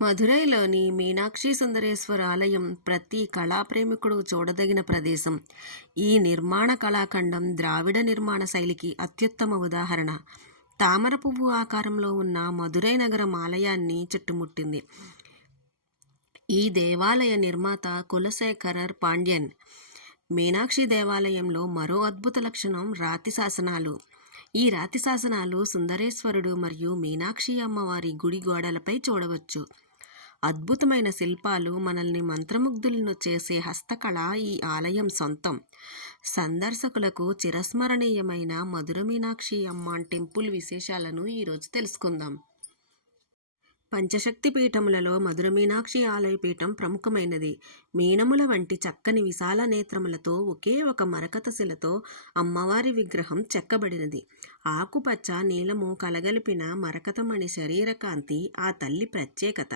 మదురైలోని మీనాక్షి సుందరేశ్వర ఆలయం ప్రతి కళాప్రేమికుడు చూడదగిన ప్రదేశం. ఈ నిర్మాణ కళాఖండం ద్రావిడ నిర్మాణ శైలికి అత్యుత్తమ ఉదాహరణ. తామర పువ్వు ఆకారంలో ఉన్న మదురై నగరం ఆలయాన్ని చుట్టుముట్టింది. ఈ దేవాలయ నిర్మాత కులశేఖరర్ పాండ్యన్. మీనాక్షి దేవాలయంలో మరో అద్భుత లక్షణం రాతి శాసనాలు. ఈ రాతి శాసనాలు సుందరేశ్వరుడు మరియు మీనాక్షి అమ్మవారి గుడి గోడలపై చూడవచ్చు. అద్భుతమైన శిల్పాలు, మనల్ని మంత్రముగ్ధులను చేసే హస్తకళ ఈ ఆలయం సొంతం. సందర్శకులకు చిరస్మరణీయమైన మధుర మీనాక్షి అమ్మ టెంపుల్ విశేషాలను ఈరోజు తెలుసుకుందాం. పంచశక్తి పీఠములలో మధుర మీనాక్షి ఆలయ పీఠం ప్రముఖమైనది. మీనముల వంటి చక్కని విశాల నేత్రములతో ఒకే ఒక మరకత శిలతో అమ్మవారి విగ్రహం చెక్కబడినది. ఆకుపచ్చ నీలము కలగలిపిన మరకతమణి శరీర కాంతి ఆ తల్లి ప్రత్యేకత.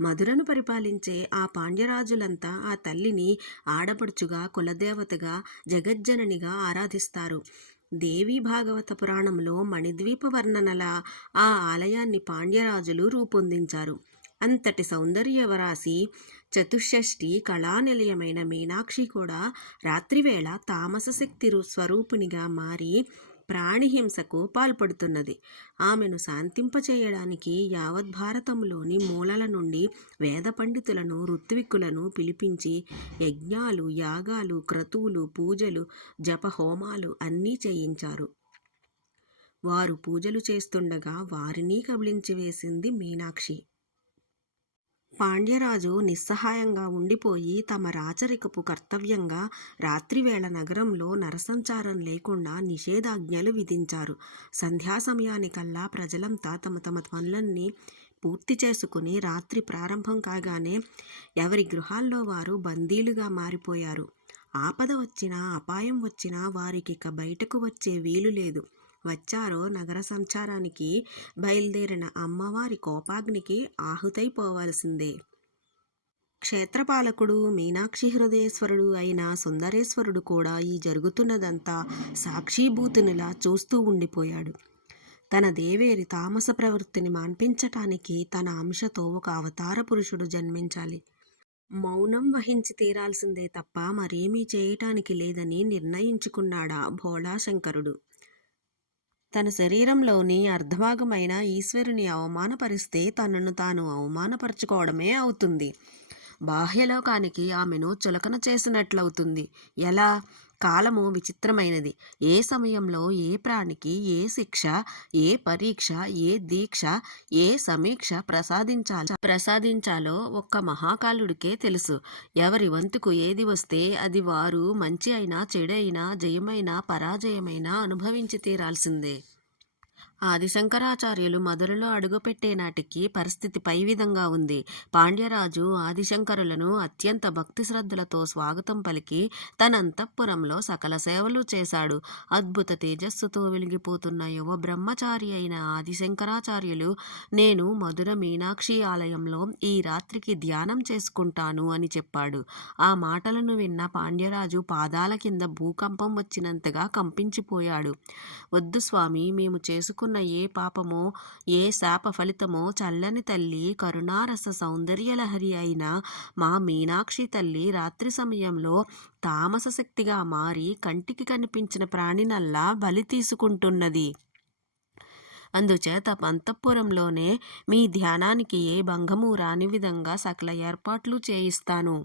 మధురను పరిపాలించే ఆ పాండ్యరాజులంతా ఆ తల్లిని ఆడపడుచుగా, కులదేవతగా, జగజ్జననిగా ఆరాధిస్తారు. దేవీ భాగవత పురాణంలో మణిద్వీప వర్ణనల ఆ ఆలయాన్ని పాండ్యరాజులు రూపొందించారు. అంతటి సౌందర్యవరాశి చతుషష్ఠి కళానిలయమైన మీనాక్షి కూడా రాత్రివేళ తామస శక్తి స్వరూపిణిగా మారి ప్రాణిహింసకు పాల్పడుతున్నది. ఆమెను శాంతింపచేయడానికి యావత్ భారతంలోని మూలల నుండి వేద పండితులను, ఋత్విక్కులను పిలిపించి యజ్ఞాలు, యాగాలు, క్రతువులు, పూజలు, జపహోమాలు అన్నీ చేయించారు. వారు పూజలు చేస్తుండగా వారిని కబళించి వేసింది మీనాక్షి. పాండ్యరాజు నిస్సహాయంగా ఉండిపోయి తమ రాచరికపు కర్తవ్యంగా రాత్రివేళ నగరంలో నరసంచారం లేకుండా నిషేధాజ్ఞలు విధించారు. సంధ్యా సమయానికల్లా ప్రజలంతా తమ తమ పనులన్నీ పూర్తి చేసుకుని రాత్రి ప్రారంభం కాగానే ఎవరి గృహాల్లో వారు బందీలుగా మారిపోయారు. ఆపద వచ్చినా, అపాయం వచ్చినా వారికిక బయటకు వచ్చే వీలు లేదు. వచ్చారో నగర సంచారానికి బయలుదేరిన అమ్మవారి కోపాగ్నికి ఆహుతైపోవలసిందే. క్షేత్రపాలకుడు, మీనాక్షి హృదయేశ్వరుడు అయిన సుందరేశ్వరుడు కూడా ఈ జరుగుతున్నదంతా సాక్షిభూతునిలా చూస్తూ ఉండిపోయాడు. తన దేవేరి తామస ప్రవృత్తిని మాన్పించటానికి తన అంశతో ఒక అవతార పురుషుడు జన్మించాలి. మౌనం వహించి తీరాల్సిందే తప్ప మరేమీ చేయటానికి లేదని నిర్ణయించుకున్నాడా భోళాశంకరుడు. తన శరీరంలోని అర్ధభాగమైన ఈశ్వరుని అవమానపరిస్తే తనను తాను అవమానపరచుకోవడమే అవుతుంది. బాహ్యలోకానికి ఆమెను చులకన చేసినట్లవుతుంది. ఎలా? కాలము విచిత్రమైనది. ఏ సమయంలో ఏ ప్రాణికి ఏ శిక్ష, ఏ పరీక్ష, ఏ దీక్ష, ఏ సమీక్ష ప్రసాదించాలో ఒక్క మహాకాలుడికే తెలుసు. ఎవరి వంతుకు ఏది వస్తే అది వారు మంచి అయినా, చెడైనా, జయమైనా, పరాజయమైనా అనుభవించి తీరాల్సిందే. ఆదిశంకరాచార్యులు మధురలో అడుగుపెట్టే నాటికి పరిస్థితి పై విధంగా ఉంది. పాండ్యరాజు ఆదిశంకరులను అత్యంత భక్తి శ్రద్ధలతో స్వాగతం పలికి తన అంతఃపురంలో సకల సేవలు చేశాడు. అద్భుత తేజస్సుతో వెలిగిపోతున్న యువ బ్రహ్మచారి అయిన ఆదిశంకరాచార్యులు, నేను మధుర మీనాక్షి ఆలయంలో ఈ రాత్రికి ధ్యానం చేసుకుంటాను అని చెప్పాడు. ఆ మాటలను విన్న పాండ్యరాజు పాదాల కింద భూకంపం వచ్చినంతగా కంపించిపోయాడు. వద్దు స్వామి, మేము చేసుకున్న ఏ పాపమో, ఏ శాప ఫలితమో చల్లని తల్లి, కరుణారస సౌందర్యలహరి అయిన మా మీనాక్షి తల్లి రాత్రి సమయంలో తామస శక్తిగా మారి కంటికి కనిపించిన ప్రాణినల్లా బలి తీసుకుంటున్నది. అందుచేత అంతఃపురంలోనే మీ ధ్యానానికి ఏ భంగము రాని విధంగా సకల ఏర్పాట్లు చేయిస్తాను.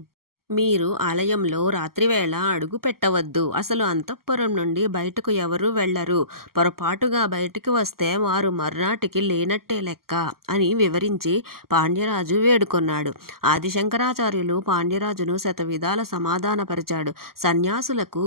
మీరు ఆలయంలో రాత్రివేళ అడుగు పెట్టవద్దు. అసలు అంతఃపురం నుండి బయటకు ఎవరూ వెళ్లరు. పొరపాటుగా బయటికి వస్తే వారు మర్నాటికి లేనట్టే లెక్క అని వివరించి పాండ్యరాజు వేడుకొన్నాడు. ఆదిశంకరాచార్యులు పాండ్యరాజును శతవిధాల సమాధానపరిచాడు. సన్యాసులకు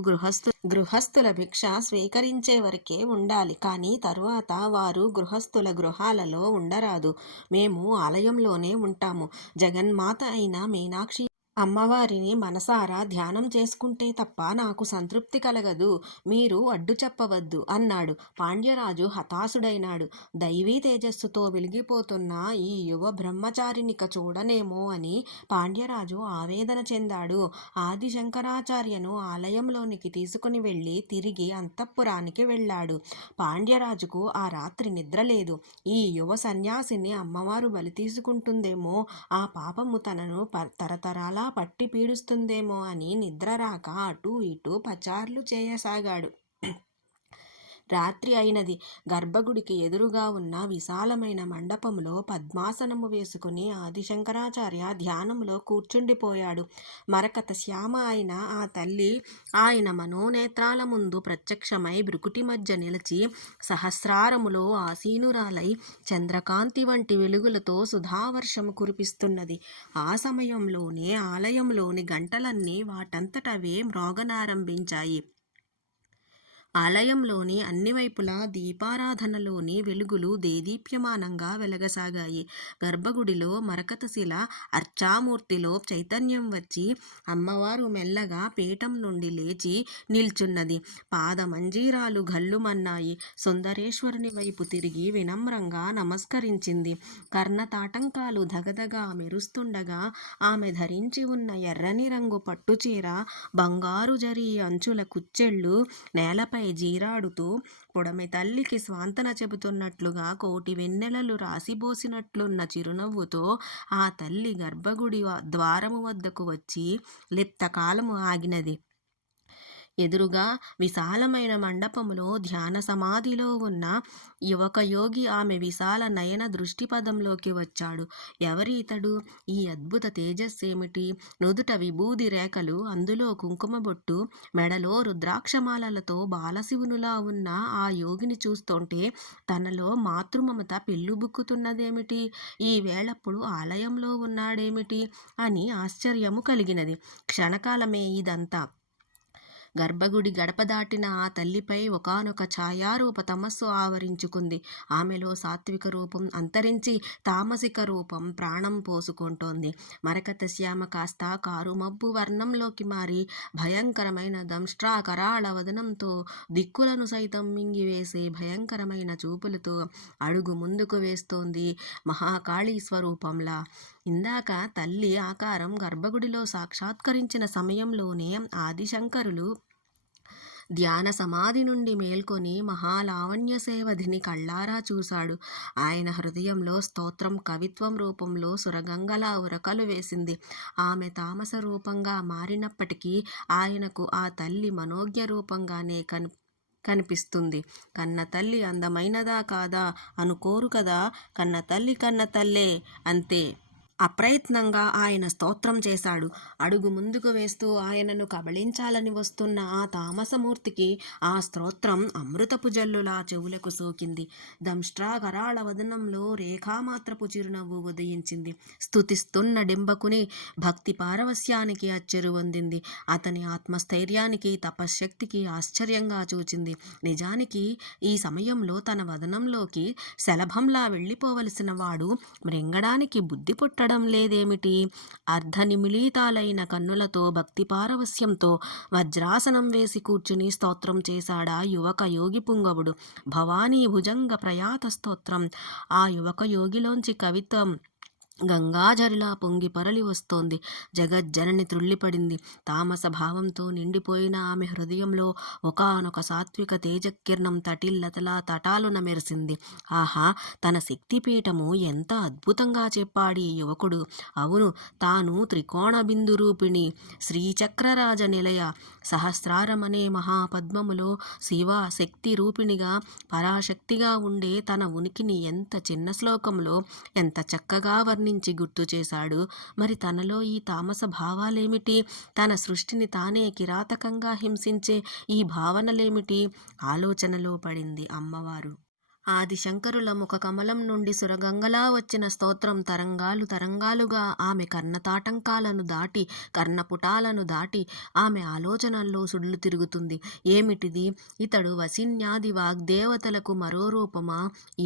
గృహస్థుల భిక్ష స్వీకరించే వరకే ఉండాలి, కానీ తరువాత వారు గృహస్థుల గృహాలలో ఉండరాదు. మేము ఆలయంలోనే ఉంటాము. జగన్మాత అయిన మీనాక్షి అమ్మవారిని మనసారా ధ్యానం చేసుకుంటే తప్ప నాకు సంతృప్తి కలగదు. మీరు అడ్డు చెప్పవద్దు అన్నాడు. పాండ్యరాజు హతాశుడైనాడు. దైవీ తేజస్సుతో వెలిగిపోతున్న ఈ యువ బ్రహ్మచారినిక చూడనేమో అని పాండ్యరాజు ఆవేదన చెందాడు. ఆది శంకరాచార్యను ఆలయంలోనికి తీసుకుని వెళ్ళి తిరిగి అంతఃపురానికి వెళ్ళాడు. పాండ్యరాజుకు ఆ రాత్రి నిద్రలేదు. ఈ యువ సన్యాసిని అమ్మవారు బలి తీసుకుంటుందేమో, ఆ పాపము తనను తరతరాలా పట్టి పీడిస్తుందేమో అని నిద్రరాక అటూ ఇటూ పచార్లు చేయసాగాడు. రాత్రి అయినది. గర్భగుడికి ఎదురుగా ఉన్న విశాలమైన మండపంలో పద్మాసనము వేసుకుని ఆదిశంకరాచార్య ధ్యానంలో కూర్చుండిపోయాడు. మరకత శ్యామ అయిన ఆ తల్లి ఆయన మనోనేత్రాల ముందు ప్రత్యక్షమై బ్రుకుటి మధ్య నిలిచి సహస్రారములో ఆసీనురాలై చంద్రకాంతి వంటి వెలుగులతో సుధావర్షము కురిపిస్తున్నది. ఆ సమయంలోనే ఆలయంలోని గంటలన్నీ వాటంతటవే మ్రోగనారంభించాయి. ఆలయంలోని అన్ని వైపులా దీపారాధనలోని వెలుగులు దేదీప్యమానంగా వెలగసాగాయి. గర్భగుడిలో మరకతశిల అర్చామూర్తిలో చైతన్యం వచ్చి అమ్మవారు మెల్లగా పీఠం నుండి లేచి నిల్చున్నది. పాదమంజీరాలు ఘల్లుమన్నాయి. సుందరేశ్వరుని వైపు తిరిగి వినమ్రంగా నమస్కరించింది. కర్ణతాటంకాలు ధగధగా మెరుస్తుండగా ఆమె ధరించి ఉన్న ఎర్రని రంగు పట్టుచీర, బంగారు జరీ అంచుల కుచ్చెళ్ళు నేలపై జీరాడుతూ పొడమి తల్లికి స్వాంతన చెబుతున్నట్లుగా కోటి వెన్నెలలు రాసిబోసినట్లున్న చిరునవ్వుతో ఆ తల్లి గర్భగుడి ద్వారము వద్దకు వచ్చి లిప్తకాలము ఆగినది. ఎదురుగా విశాలమైన మండపములో ధ్యాన సమాధిలో ఉన్న యువక యోగి ఆమె విశాల నయన దృష్టిపదంలోకి వచ్చాడు. ఎవరి ఇతడు? ఈ అద్భుత తేజస్సేమిటి? నుదుట విభూది రేఖలు, అందులో కుంకుమ బొట్టు, మెడలో రుద్రాక్షమాలలతో బాలశివునులా ఉన్న ఆ యోగిని చూస్తుంటే తనలో మాతృమమత పెళ్ళుబుక్కుతున్నదేమిటి? ఈ వేళప్పుడు ఆలయంలో ఉన్నాడేమిటి అని ఆశ్చర్యము కలిగినది. క్షణకాలమే ఇదంతా. గర్భగుడి గడప దాటిన ఆ తల్లిపై ఒకానొక ఛాయారూప తమస్సు ఆవరించుకుంది. ఆమెలో సాత్విక రూపం అంతరించి తామసిక రూపం ప్రాణం పోసుకుంటోంది. మరకత శ్యామ కాస్త కారుమబ్బు వర్ణంలోకి మారి భయంకరమైన దంష్ట్రాకరాళ వదనంతో, దిక్కులను సైతం మింగివేసే భయంకరమైన చూపులతో అడుగు ముందుకు వేస్తోంది మహాకాళీ స్వరూపంలా. ఇందాక తల్లి ఆకారం గర్భగుడిలో సాక్షాత్కరించిన సమయంలోనే ఆదిశంకరులు ధ్యాన సమాధి నుండి మేల్కొని మహాలావణ్య సేవధిని కళ్ళారా చూశాడు. ఆయన హృదయంలో స్తోత్రం కవిత్వం రూపంలో సురగంగలా ఉరకలు వేసింది. ఆమె తామస రూపంగా మారినప్పటికీ ఆయనకు ఆ తల్లి మనోజ్ఞ రూపంగానే కనిపిస్తుంది. కన్న తల్లి అందమైనదా కాదా అనుకోరు కదా, కన్న తల్లి కన్న తల్లే, అంతే. అప్రయత్నంగా ఆయన స్తోత్రం చేశాడు. అడుగు ముందుకు వేస్తూ ఆయనను కబళించాలని వస్తున్న ఆ తామసమూర్తికి ఆ స్తోత్రం అమృతపు జల్లులా చెవులకు సోకింది. దంష్ట్రాకరాళ వదనంలో రేఖామాత్రపు చిరునవ్వు ఉదయించింది. స్తుతిస్తున్న డింబకుని భక్తి పారవస్యానికి అచ్చెరువొందింది. అతని ఆత్మస్థైర్యానికి, తపశ్శక్తికి ఆశ్చర్యంగా చూచింది. నిజానికి ఈ సమయంలో తన వదనంలోకి శలభంలా వెళ్ళిపోవలసిన వాడు మృంగడానికి బుద్ధి పుట్ట లేదేమిటి? అర్ధనిమిళితాలైన కన్నులతో భక్తి పారవస్యంతో వజ్రాసనం వేసి కూర్చుని స్తోత్రం చేశాడా యువక యోగి పుంగవుడు. భవానీ భుజంగ ప్రయాత స్తోత్రం. ఆ యువక యోగిలోంచి కవిత్వం గంగాజరిలా పొంగి పొరలి వస్తోంది. జగజ్జనని త్రుళ్ళిపడింది. తామస భావంతో నిండిపోయిన ఆమె హృదయంలో ఒకానొక సాత్విక తేజకిరణం తటిల్లతలా తటాలున మెరిసింది. ఆహా, తన శక్తిపీఠము ఎంత అద్భుతంగా చెప్పాడు ఈ యువకుడు. అవును, తాను త్రికోణ బిందు రూపిణి, శ్రీచక్రరాజ నిలయ, సహస్రారమనే మహాపద్మములో శివ శక్తి రూపిణిగా, పరాశక్తిగా ఉండే తన ఉనికిని ఎంత చిన్న శ్లోకంలో ఎంత చక్కగా వర్ణించి గుర్తు చేశాడు. మరి తనలో ఈ తామస భావాలేమిటి? తన సృష్టిని తానే కిరాతకంగా హింసించే ఈ భావనలేమిటి? ఆలోచనలో పడింది అమ్మవారు. ఆదిశంకరుల ముఖకమలం నుండి సురగంగలా వచ్చిన స్తోత్రం తరంగాలు తరంగాలుగా ఆమె కర్ణతాటంకాలను దాటి, కర్ణపుటాలను దాటి ఆమె ఆలోచనల్లో సుడులు తిరుగుతుంది. ఏమిటిది? ఇతడు వసిన్యాది వాగ్దేవతలకు మరో రూపమా?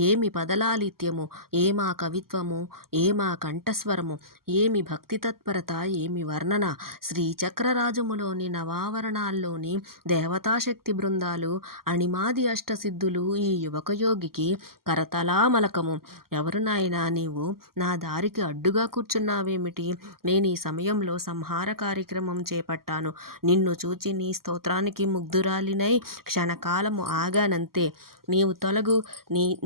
ఏమి పదలాలిత్యము, ఏమా కవిత్వము, ఏమా కంఠస్వరము, ఏమి భక్తి తత్పరత, ఏమి వర్ణన! శ్రీచక్రరాజములోని నవావరణాల్లోని దేవతాశక్తి బృందాలు, అణిమాది అష్టసిద్ధులు ఈ యువకయోగికి కరతలామలకము. ఎవరు నాయనా నీవు? నా దారికి అడ్డుగా కూర్చున్నావేమిటి? నేనీ సమయంలో సంహార కార్యక్రమం చేపట్టాను. నిన్ను చూచి నీ స్తోత్రానికి ముగ్ధురాలినై క్షణకాలము ఆగానంతే. నీవు తొలగు.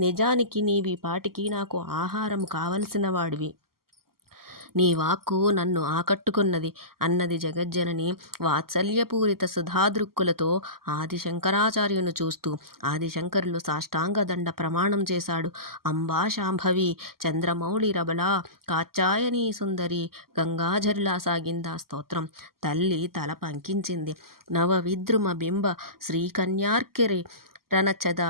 నిజానికి నీవీ పాటికి నాకు ఆహారం కావలసిన వాడివి. నీ వాక్కు నన్ను ఆకట్టుకున్నది అన్నది జగజ్జనని వాత్సల్యపూరిత సుధాదృక్కులతో ఆదిశంకరాచార్యును చూస్తూ. ఆదిశంకరులు సాష్టాంగదండ ప్రమాణం చేశాడు. అంబా శాంభవి చంద్రమౌళి రబలా కాత్యాయనీ సుందరి గంగాఝరిలా సాగిందా స్తోత్రం. తల్లి తల పంకించింది. నవవిద్రుమ బింబ శ్రీకన్యార్కిరి రనచద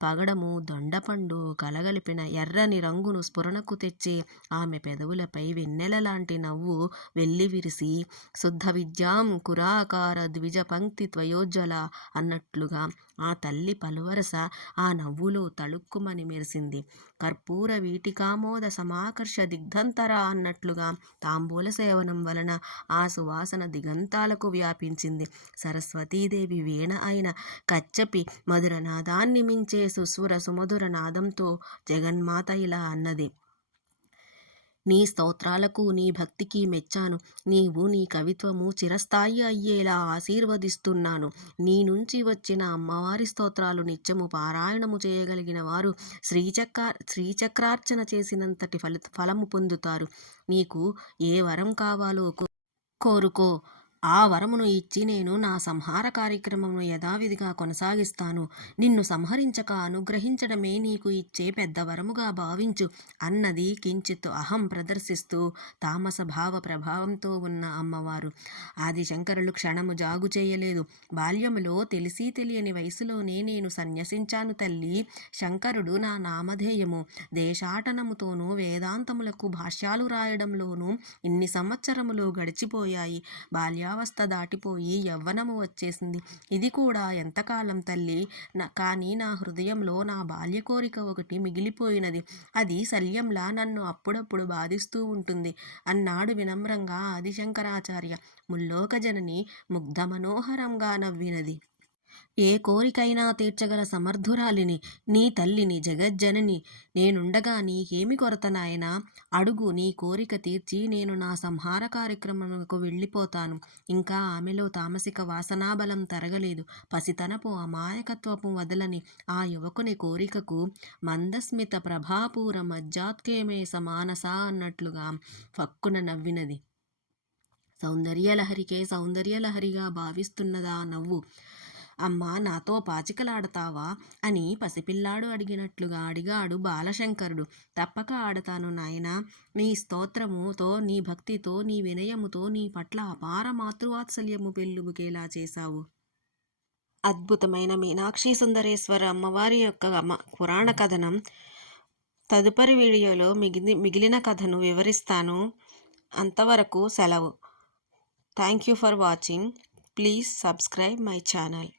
పగడము దొండపండు కలగలిపిన ఎర్రని రంగును స్ఫురణకు తెచ్చే ఆమె పెదవులపై వెన్నెలలాంటి నవ్వు వెల్లివిరిసి, శుద్ధ విద్యాం కురాకార ద్విజ పంక్తి త్వయోజ్వల అన్నట్లుగా ఆ తల్లి పలువరస ఆ నవ్వులో తళుక్కుమని మెరిసింది. కర్పూర వీటికామోద సమాకర్ష దిగ్ధంతర అన్నట్లుగా తాంబూల సేవనం వలన ఆ సువాసన దిగంతాలకు వ్యాపించింది. సరస్వతీదేవి వీణ అయిన కచ్చపి మధుర నాదాన్ని మించే సుస్వర సుమధుర నాదంతో జగన్మాత ఇలా అన్నది. నీ స్తోత్రాలకు నీ భక్తికి మెచ్చాను. నీవు నీ కవిత్వము చిరస్థాయి అయ్యేలా ఆశీర్వదిస్తున్నాను. నీ నుంచి వచ్చిన అమ్మవారి స్తోత్రాలు నిత్యము పారాయణము చేయగలిగిన వారు శ్రీచక్రార్చన చేసినంతటి ఫలము పొందుతారు. నీకు ఏ వరం కావాలో కోరుకో. ఆ వరమును ఇచ్చి నేను నా సంహార కార్యక్రమమును యథావిధిగా కొనసాగిస్తాను. నిన్ను సంహరించక అనుగ్రహించడమే నీకు ఇచ్చే పెద్ద వరముగా భావించు అన్నది కించిత్ అహం ప్రదర్శిస్తూ తామస భావ ప్రభావంతో ఉన్న అమ్మవారు. ఆదిశంకరులు క్షణము జాగు చేయలేదు. బాల్యములో తెలిసి తెలియని వయసులోనే నేను సన్యసించాను తల్లి. శంకరుడు నా నామధేయము. దేశాటనముతోనూ వేదాంతములకు భాష్యాలు రాయడంలోనూ ఇన్ని సంవత్సరములు గడిచిపోయాయి. బాల్యావస్థ దాటిపోయి యవ్వనము వచ్చేసింది. ఇది కూడా ఎంతకాలం తల్లి? కానీ నా హృదయంలో నా బాల్య కోరిక ఒకటి మిగిలిపోయినది. అది శల్యంలా నన్ను అప్పుడప్పుడు బాధిస్తూ ఉంటుంది అన్నాడు వినమ్రంగా ఆదిశంకరాచార్య. ముల్లోక జనని ముగ్ధ మనోహరంగా నవ్వినది. ఏ కోరికైనా తీర్చగల సమర్థురాలిని, నీ తల్లిని, జగజ్జనని నేనుండగా నీకేమి కొరత నాయనా? అడుగు. నీ కోరిక తీర్చి నేను నా సంహార కార్యక్రమమునకు వెళ్ళిపోతాను. ఇంకా ఆమెలో తామసిక వాసనాబలం తరగలేదు. పసితనపు అమాయకత్వపు వదలని ఆ యువకుని కోరికకు మందస్మిత ప్రభాపూర మజ్జాత్కేమే సమానస అన్నట్లుగా ఫక్కున నవ్వినది. సౌందర్యలహరికే సౌందర్యలహరిగా భావిస్తున్నదా నవ్వు. అమ్మా, నాతో పాచికలాడతావా అని పసిపిల్లాడు అడిగినట్లుగా అడిగాడు బాలశంకరుడు. తప్పక ఆడతాను నాయనా. నీ స్తోత్రముతో, నీ భక్తితో, నీ వినయముతో నీ పట్ల అపార మాతృవాత్సల్యము పెళ్ళుబుకేలా చేశావు. అద్భుతమైన మీనాక్షి సుందరేశ్వర అమ్మవారి యొక్క పురాణ కథనం తదుపరి వీడియోలో మిగిలిన కథను వివరిస్తాను. అంతవరకు సెలవు. Thank you for watching. Please subscribe my channel.